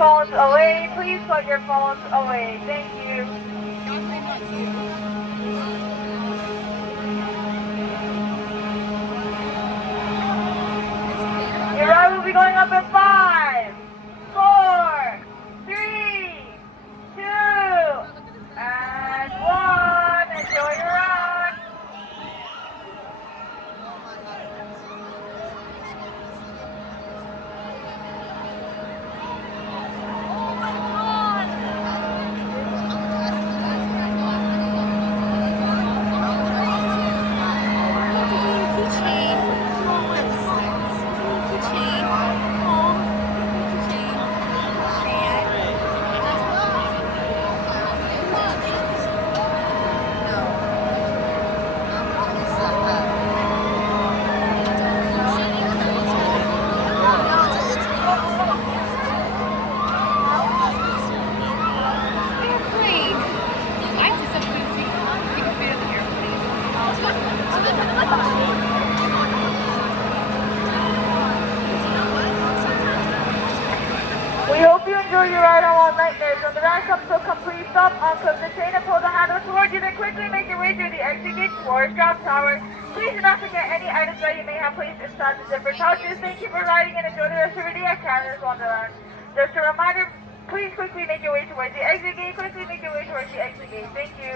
phones away. Please put your phones away. Thank you. Your ride will be going up in 5, 4, 3, 2, and 1. Enjoy your ride. We hope you enjoy your ride on Wild Nightmares. When the ride comes to a complete stop, unclip the chain and pull the handle towards you, then quickly make your way through the exit gate towards Drop Tower. Please do not forget any items that you may have placed inside the zipper pouches. Thank you for riding and enjoy the rest of your day at Canada's Wonderland. Just a reminder, please quickly make your way towards the exit gate. Quickly make your way towards the exit gate. Thank you.